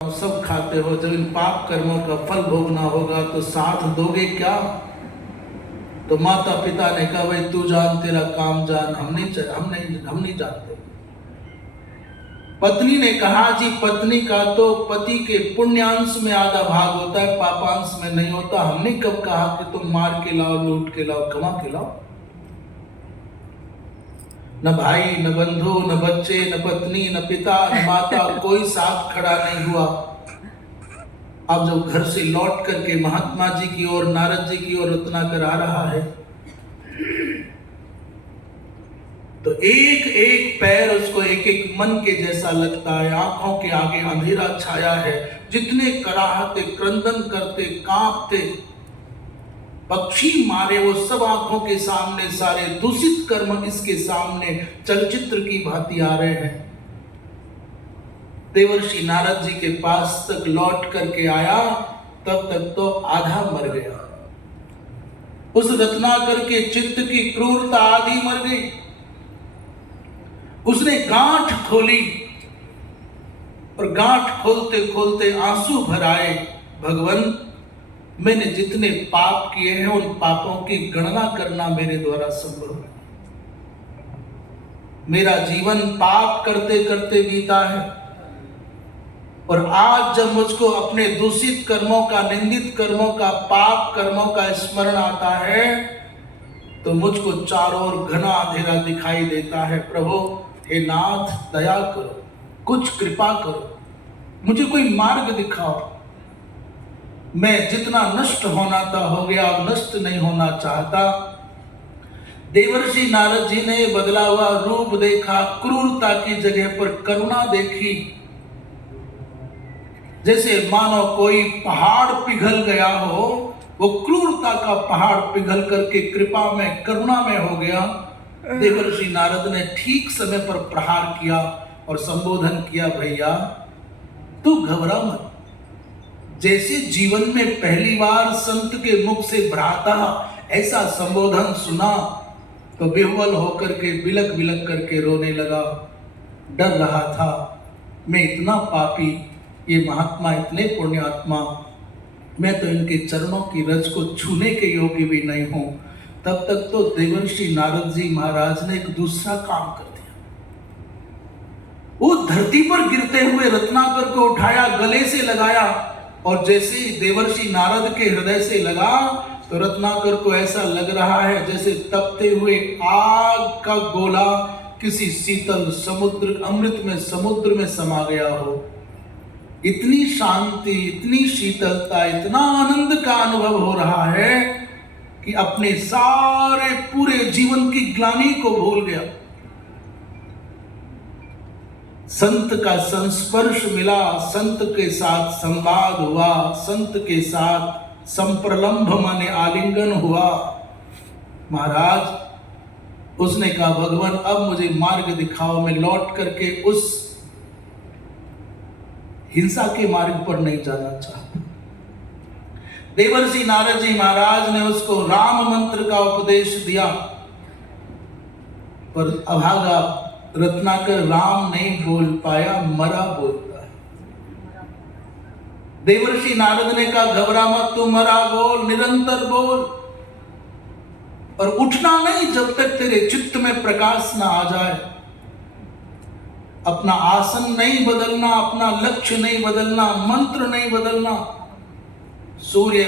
सब खाते हो, जब इन पाप कर्मों का फल भोगना होगा तो साथ दोगे क्या? तो माता पिता ने कहा भाई तू जान, तेरा काम जान, हम नहीं जानते। पत्नी ने कहा जी पत्नी का तो पति के पुण्यांश में आधा भाग होता है, पापांश में नहीं होता। हमने कब कहा कि तुम मार के लाओ, लूट के लाओ, कमा के लाओ? न भाई, न बंधु, न बच्चे, न पत्नी, न पिता, न माता, कोई साथ खड़ा नहीं हुआ। अब जब घर से लौट करके महात्मा जी की ओर, नारद जी की ओर रत्नाकर आ रहा है तो एक एक पैर उसको एक एक मन के जैसा लगता है। आंखों के आगे अंधेरा छाया है। जितने कराहते, क्रंदन करते, कांपते पक्षी मारे, वो सब आंखों के सामने, सारे दूषित कर्म इसके सामने चलचित्र की भांति आ रहे हैं। देवर्षि नारद जी के पास तक लौट करके आया, तब तक तो आधा मर गया। उस रत्नाकर के चित्त की क्रूरता आधी मर गई। उसने गांठ खोली और गांठ खोलते खोलते आंसू भर आए। भगवान, मैंने जितने पाप किए हैं उन पापों की गणना करना मेरे द्वारा संभव है। मेरा जीवन पाप करते करते बीता है और आज जब मुझको अपने दूषित कर्मों का, निंदित कर्मों का, पाप कर्मों का स्मरण आता है तो मुझको चारों ओर घना अंधेरा दिखाई देता है। प्रभु हे नाथ, दया करो, कुछ कृपा करो, मुझे कोई मार्ग दिखाओ। मैं जितना नष्ट होना था हो गया, अब नष्ट नहीं होना चाहता। देवर्षि नारद जी ने बदला हुआ रूप देखा, क्रूरता की जगह पर करुणा देखी। जैसे मानो कोई पहाड़ पिघल गया हो, वो क्रूरता का पहाड़ पिघल करके कृपा में, करुणा में हो गया। देवर्षि नारद ने ठीक समय पर प्रहार किया और संबोधन किया, भैया तू घबरा मत। जैसे जीवन में पहली बार संत के मुख से भ्राता ऐसा संबोधन सुना तो विह्वल होकर के बिलक बिलक करके रोने लगा। डर रहा था मैं इतना पापी, ये महात्मा इतने पुण्यात्मा, मैं तो इनके चरणों की रज को छूने के योग्य भी नहीं हूं। तब तक तो देवर्षि नारद जी महाराज ने एक दूसरा काम कर दिया। वो धरती पर गिरते हुए रत्नाकर को उठाया, गले से लगाया और जैसे ही देवर्षि नारद के हृदय से लगा तो रत्नाकर को ऐसा लग रहा है जैसे तपते हुए आग का गोला किसी शीतल समुद्र, अमृत में, समुद्र में समा गया हो। इतनी शांति, इतनी शीतलता, इतना आनंद का अनुभव हो रहा है कि अपने सारे पूरे जीवन की ग्लानि को भूल गया। संत का संस्पर्श मिला, संत के साथ संवाद हुआ, संत के साथ संप्रलंभ माने आलिंगन हुआ। महाराज उसने कहा भगवान अब मुझे मार्ग दिखाओ, मैं लौट करके उस हिंसा के मार्ग पर नहीं जाना चाहता। देवर्षि नारद जी महाराज ने उसको राम मंत्र का उपदेश दिया, पर अभागा रत्नाकर राम नहीं बोल पाया, मरा बोलता है। देवर्षि नारद ने कहा घबरा मत, तू मरा बोल, निरंतर बोल, और उठना नहीं जब तक तेरे चित्त में प्रकाश ना आ जाए। अपना आसन नहीं बदलना, अपना लक्ष्य नहीं बदलना, मंत्र नहीं बदलना। सूर्य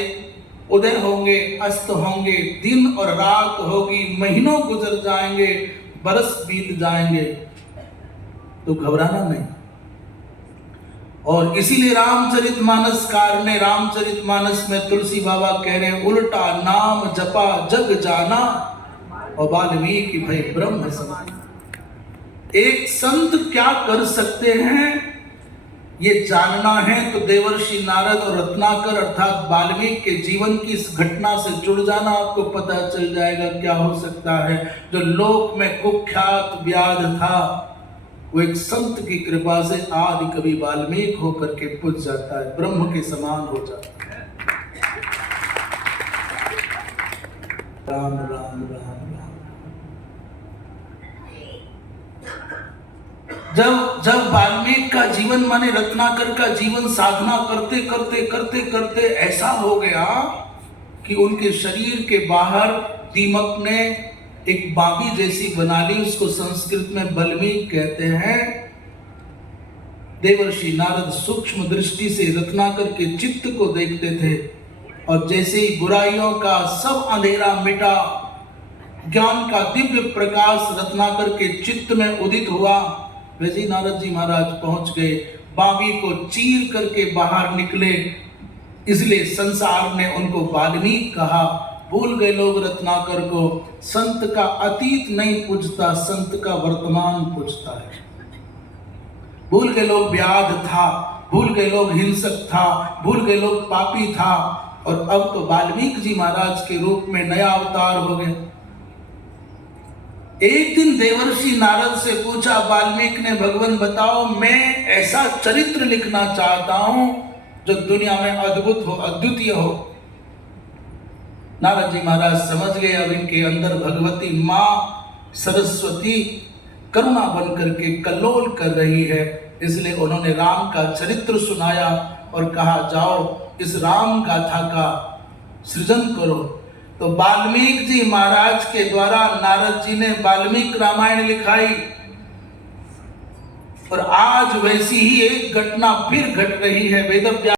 उदय होंगे, अस्त होंगे, दिन और रात होगी, महीनों गुजर जाएंगे, बरस बीत जाएंगे, तो घबराना नहीं। और इसीलिए रामचरितमानसकार ने, रामचरितमानस में तुलसी बाबा कह रहे हैं उल्टा नाम जपा जग जाना और वाल्मीकि भई ब्रह्म समाना। एक संत क्या कर सकते हैं ये जानना है तो देवर्षि नारद और रत्नाकर अर्थात वाल्मीकि के जीवन की इस घटना से जुड़ जाना, आपको पता चल जाएगा क्या हो सकता है। जो लोक में कुख्यात व्याध था वो एक संत की कृपा से आदि कवि वाल्मीकि होकर के पूज जाता है, ब्रह्म के समान हो जाता है। राम राम राम राम। जब जब वाल्मीकि का जीवन माने रत्नाकर का जीवन साधना करते करते करते करते ऐसा हो गया कि उनके शरीर के बाहर दीमक ने एक बागी जैसी बना ली। उसको संस्कृत में बल्मीक कहते हैं। देवर्षि नारद सूक्ष्म दृष्टि से रत्नाकर के चित्त को देखते थे और जैसे ही बुराइयों का सब अंधेरा मिटा, ज्ञान का दिव्य प्रकाश रत्नाकर के चित्त में उदित हुआ, वैसे नारद जी महाराज पहुंच गए, बागी को चीर करके बाहर निकले। इसलिए संसार ने उनको वाल्मीकि कहा। भूल गए लोग रत्नाकर को। संत का अतीत नहीं पूछता, संत का वर्तमान पूछता है। भूल गए लोग व्याध था, भूल गए लोग हिंसक था, भूल गए लोग पापी था, और अब तो वाल्मीकि जी महाराज के रूप में नया अवतार हो गए। एक दिन देवर्षि नारद से पूछा वाल्मीकि ने, भगवान बताओ, मैं ऐसा चरित्र लिखना चाहता हूं जो दुनिया में अद्भुत हो, अद्वितीय हो। नारद जी महाराज समझ गए अब इनके अंदर भगवती माँ सरस्वती करुणा बन करके कल्लोल कर रही है। इसलिए उन्होंने राम का चरित्र सुनाया और कहा, जाओ इस राम गाथा का सृजन करो। तो वाल्मीकि जी महाराज के द्वारा नारद जी ने वाल्मीकि रामायण लिखाई। और आज वैसी ही एक घटना फिर घट रही है। वेद